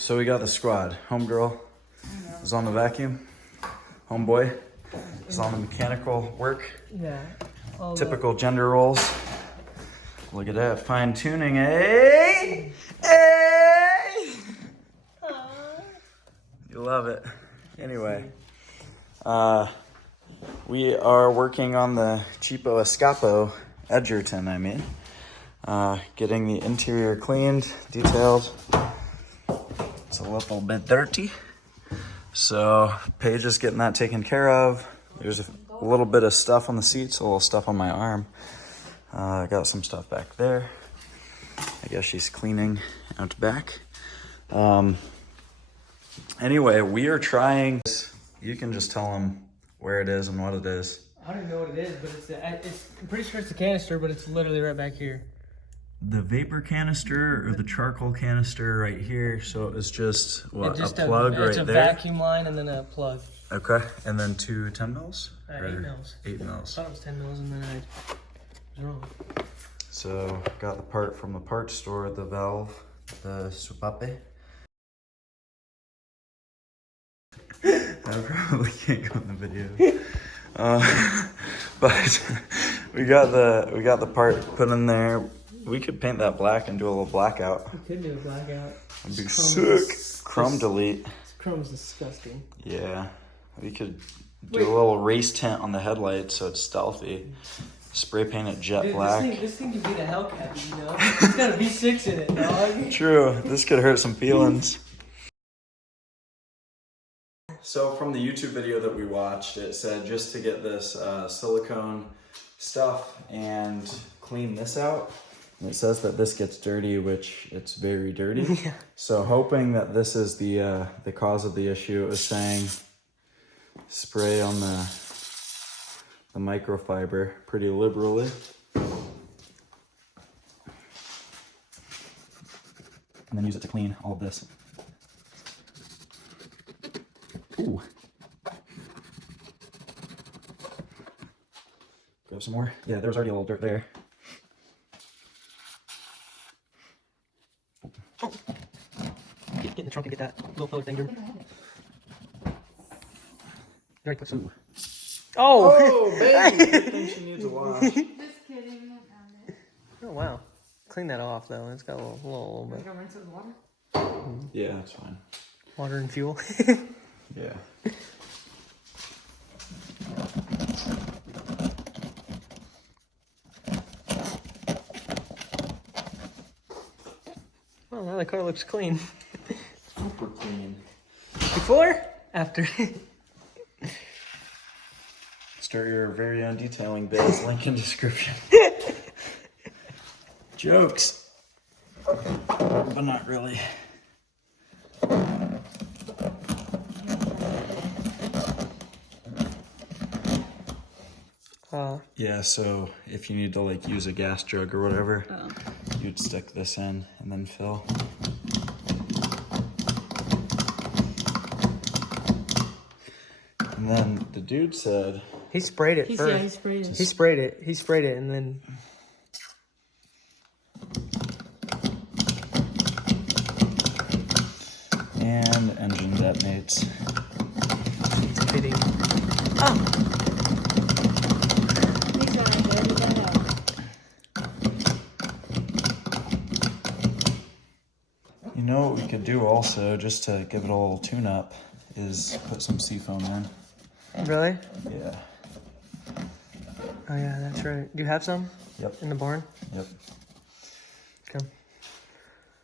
So we got the squad. Homegirl is on the vacuum. Homeboy is on the mechanical work. Yeah. Typical gender roles. Look at that fine tuning, eh? Hey! You love it. Anyway, we are working on the cheapo escapo Edgerton, getting the interior cleaned, detailed. It's a little bit dirty. So Paige is getting that taken care of. There's a little bit of stuff on the seats, a little stuff on my arm. I got some stuff back there. I guess she's cleaning out back. Anyway, we are trying. You can just tell them where it is and what it is. I don't even know what it is, but I'm pretty sure it's a canister, but it's literally right back here. The vapor canister or the charcoal canister right here. So it's just, what, a plug right there? It's a vacuum line and then a plug. Okay, and then two 10 mils? 8 mils. 8 mils. I thought it was 10 mils and then I was wrong. So got the part from the parts store, the valve, the supape. I probably can't go in the video. But we got the part put in there. We could paint that black and do a little blackout. We could do a blackout. That'd be sick. Chrome delete. Chrome's disgusting. Yeah. We could do a little race tint on the headlights so it's stealthy. Spray paint it jet black. This thing could be the Hellcat, you know? It's got a V6 in it, dog. True. This could hurt some feelings. So from the YouTube video that we watched, it said just to get this silicone stuff and clean this out. And it says that this gets dirty, which it's very dirty. Yeah. So hoping that this is the cause of the issue, it was saying spray on the microfiber pretty liberally. And then use it to clean all of this. Ooh. Grab some more. Yeah, there was already a little dirt there. Oh. Get in the trunk and get that little float thing. You already put some. Oh! Oh, baby! I think she needs a wash. Just kidding, I found it. Oh, wow. Clean that off, though. It's got a little bit. Go rinse it with water? Yeah, that's fine. Water and fuel. Yeah. Well, now the car looks clean. Super clean. Before? After. Start your very own detailing biz. Link in description. Jokes. But not really. Yeah, so if you need to like use a gas jug or whatever, you'd stick this in and then fill. And then the dude said He sprayed it first. Yeah, he sprayed it. He sprayed it. He sprayed it and then... and engine detonates. It's fitting. Oh! He's got it, baby, that help. You know what we could do also, just to give it a little tune-up, is put some seafoam in. Really? Yeah. Oh yeah, that's right. Do you have some? Yep. In the barn? Yep. Come.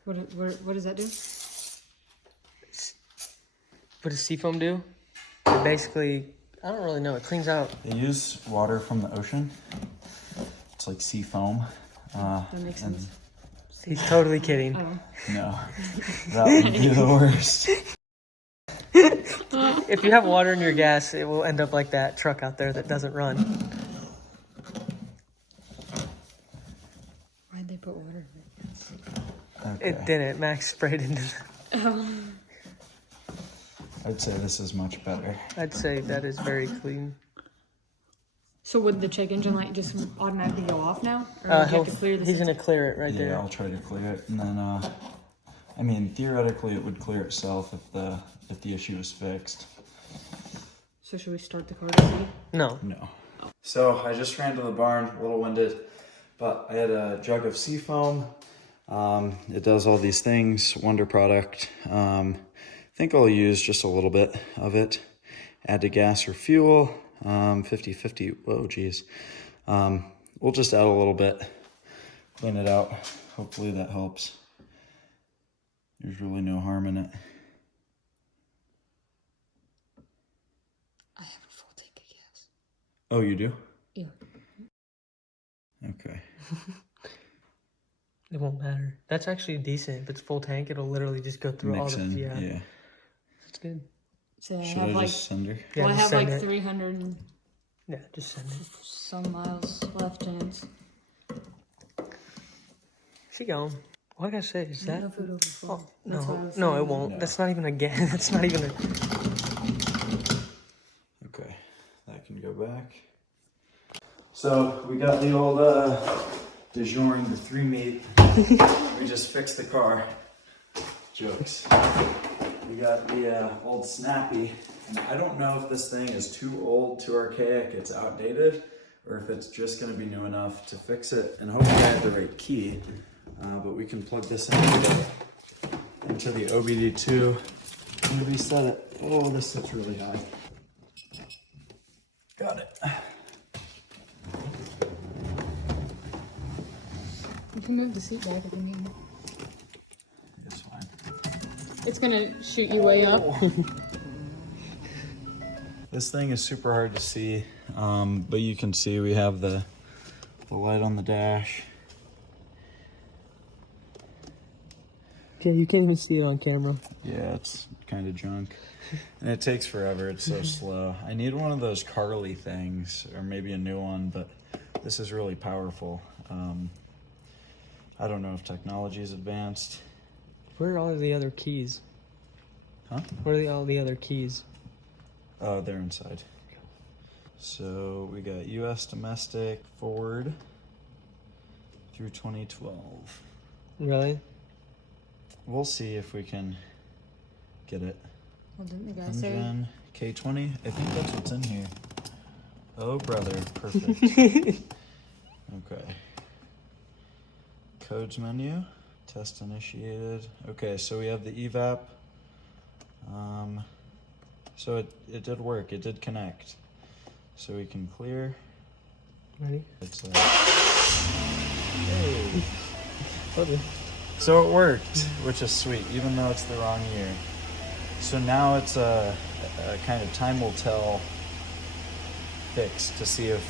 What does that do? What does seafoam do? It basically, I don't really know. It cleans out. They use water from the ocean. It's like sea foam. That makes sense. He's totally kidding. Oh. No, that would be the worst. If you have water in your gas, it will end up like that truck out there that doesn't run. Why'd they put water in it? Okay. It didn't. Max sprayed into Oh. I'd say this is much better. I'd say that is very clean. So would the check engine light just automatically go off now? Or would you have to clear the he's system? going to clear it right Yeah, there. I'll try to clear it, and then I mean, theoretically, it would clear itself if the issue is fixed. So should we start the car to see? No. No. So I just ran to the barn, a little winded, but I had a jug of seafoam. It does all these things, wonder product. I think I'll use just a little bit of it. Add to gas or fuel, 50-50, whoa, geez. We'll just add a little bit, clean it out. Hopefully that helps. There's really no harm in it. I have a full tank of gas. Oh, you do? Yeah. Okay. It won't matter. That's actually decent. If it's full tank, it'll literally just go through all Mix the in, yeah. yeah. That's good. So I Should have I like, just send her? Yeah, well, I just have like send it. 300 and Yeah, just send it. some miles left, and it's She gone. What did I say? Is that? no food overflow. Oh, That's what I no, was no, saying. it won't. No. That's not even a gas. That's not even a. Okay, that can go back. So we got the old DeJourn, the 3-meat. We just fixed the car. Jokes. We got the old Snappy, and I don't know if this thing is too old, too archaic, it's outdated, or if it's just going to be new enough to fix it. And hopefully I have the right key. But we can plug this into the OBD2 and reset it. Oh, this sits really high. Got it. You can move the seat back if you need. It's fine. It's gonna shoot you way up. This thing is super hard to see, but you can see we have the light on the dash. Yeah, you can't even see it on camera. Yeah, it's kind of junk. And it takes forever, it's so slow. I need one of those Carly things, or maybe a new one, but this is really powerful. I don't know if technology is advanced. Where are all of the other keys? Huh? Where are all the other keys? Oh, they're inside. So we got US domestic forward through 2012. Really? We'll see if we can get it. Well, didn't the guy say? Engine K20. I think that's what's in here. Oh, brother. Perfect. Okay. Codes menu. Test initiated. Okay, so we have the evap. So it did work. It did connect. So we can clear. Ready? It's hey. Okay. So it worked, which is sweet, even though it's the wrong year. So now it's a kind of time will tell fix to see if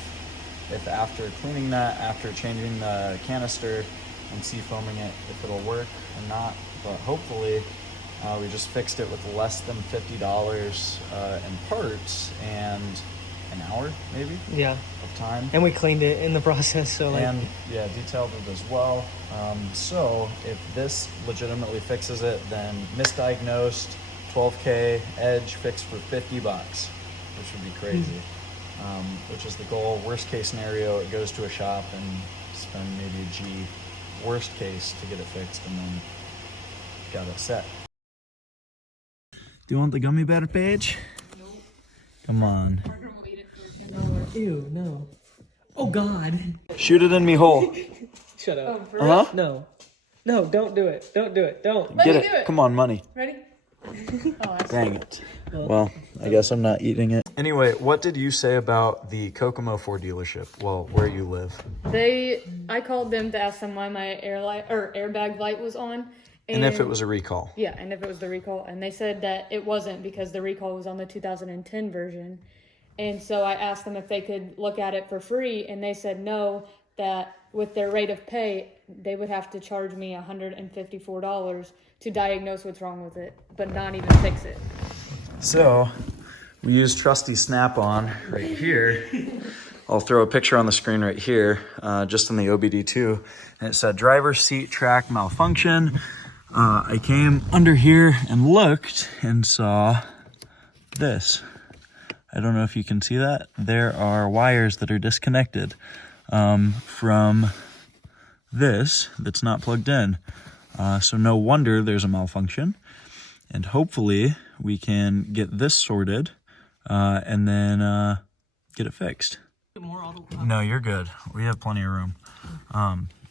after cleaning that, after changing the canister and seafoaming it, if it'll work or not. But hopefully we just fixed it with less than $50 in parts and an hour maybe Yeah. of time. And we cleaned it in the process, so like. And yeah, detailed it as well. So if this legitimately fixes it, then misdiagnosed, 12K edge fixed for $50, which would be crazy. Which is the goal. Worst case scenario, it goes to a shop and spend maybe a G. Worst case to get it fixed and then got it set. Do you want the gummy bear page? Nope. Come on. We're gonna wait it for $10. Ew, no. Oh God. Shoot it in me hole. Shut up. Oh, for real? Uh-huh. No. No, don't do it. Don't do it. Don't. Let Get me it. do it. Come on, money. Ready? Oh, I see. Dang it. Well, I guess I'm not eating it. Anyway, what did you say about the Kokomo Ford dealership? Well, where you live. I called them to ask them why my airbag light was on. And if it was a recall. Yeah, and if it was the recall. And they said that it wasn't because the recall was on the 2010 version. And so I asked them if they could look at it for free, and they said no, that with their rate of pay, they would have to charge me $154 to diagnose what's wrong with it, but not even fix it. So, we use trusty Snap-on right here. I'll throw a picture on the screen right here, just in the OBD2. And it said driver seat track malfunction. I came under here and looked and saw this. I don't know if you can see that. There are wires that are disconnected from this that's not plugged in. So no wonder there's a malfunction. And hopefully we can get this sorted and then get it fixed. No, you're good. We have plenty of room.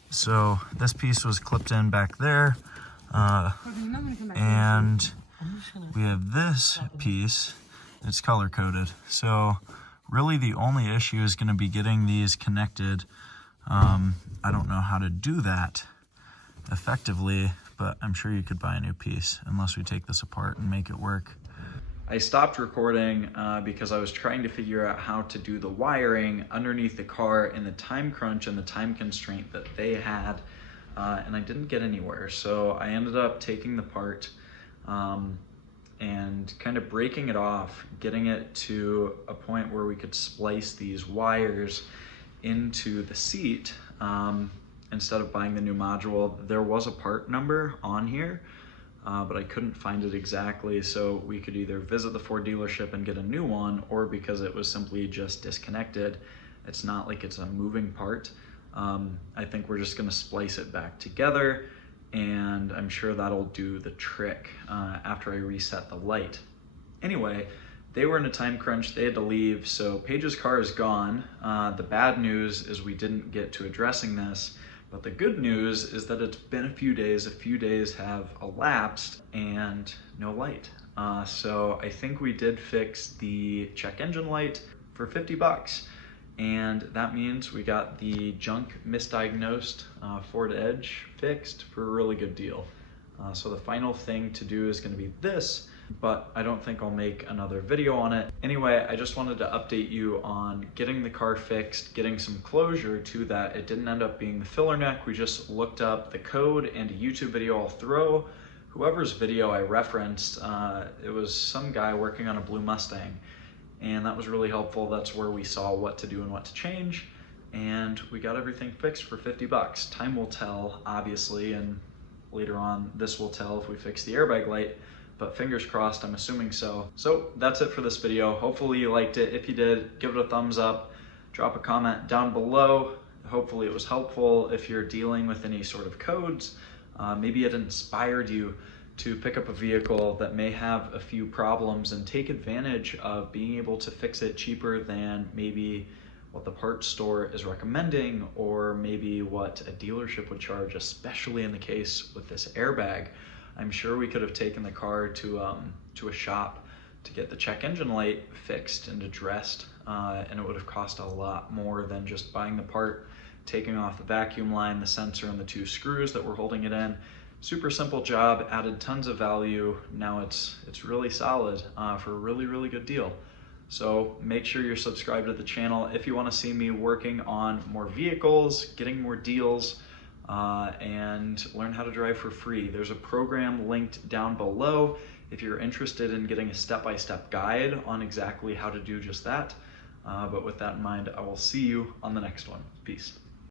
So this piece was clipped in back there. And we have this piece, it's color coded. So really the only issue is going to be getting these connected. I don't know how to do that effectively, but I'm sure you could buy a new piece unless we take this apart and make it work. I stopped recording because I was trying to figure out how to do the wiring underneath the car in the time crunch and the time constraint that they had, and I didn't get anywhere. So I ended up taking the part and kind of breaking it off, getting it to a point where we could splice these wires into the seat instead of buying the new module. There was a part number on here, but I couldn't find it exactly, so we could either visit the Ford dealership and get a new one, or because it was simply just disconnected, it's not like it's a moving part. I think we're just gonna splice it back together, and I'm sure that'll do the trick after I reset the light. Anyway, they were in a time crunch, they had to leave, so Paige's car is gone. The bad news is we didn't get to addressing this, but the good news is that it's been a few days have elapsed and no light. So I think we did fix the check engine light for 50 bucks. And that means we got the junk misdiagnosed Ford Edge fixed for a really good deal. So the final thing to do is gonna be this, but I don't think I'll make another video on it. Anyway, I just wanted to update you on getting the car fixed, getting some closure to that. It didn't end up being the filler neck. We just looked up the code and a YouTube video I'll throw. Whoever's video I referenced, it was some guy working on a blue Mustang, and that was really helpful. That's where we saw what to do and what to change, and we got everything fixed for 50 bucks. Time will tell, obviously, and later on this will tell if we fix the airbag light, but fingers crossed, I'm assuming so. So that's it for this video. Hopefully you liked it. If you did, give it a thumbs up, drop a comment down below. Hopefully it was helpful if you're dealing with any sort of codes. Maybe it inspired you to pick up a vehicle that may have a few problems and take advantage of being able to fix it cheaper than maybe what the parts store is recommending, or maybe what a dealership would charge, especially in the case with this airbag. I'm sure we could have taken the car to a shop to get the check engine light fixed and addressed, and it would have cost a lot more than just buying the part, taking off the vacuum line, the sensor, and the 2 screws that were holding it in. Super simple job, added tons of value. Now it's really solid for a really, really good deal. So make sure you're subscribed to the channel if you want to see me working on more vehicles, getting more deals, and learn how to drive for free. There's a program linked down below if you're interested in getting a step-by-step guide on exactly how to do just that. But with that in mind, I will see you on the next one. Peace.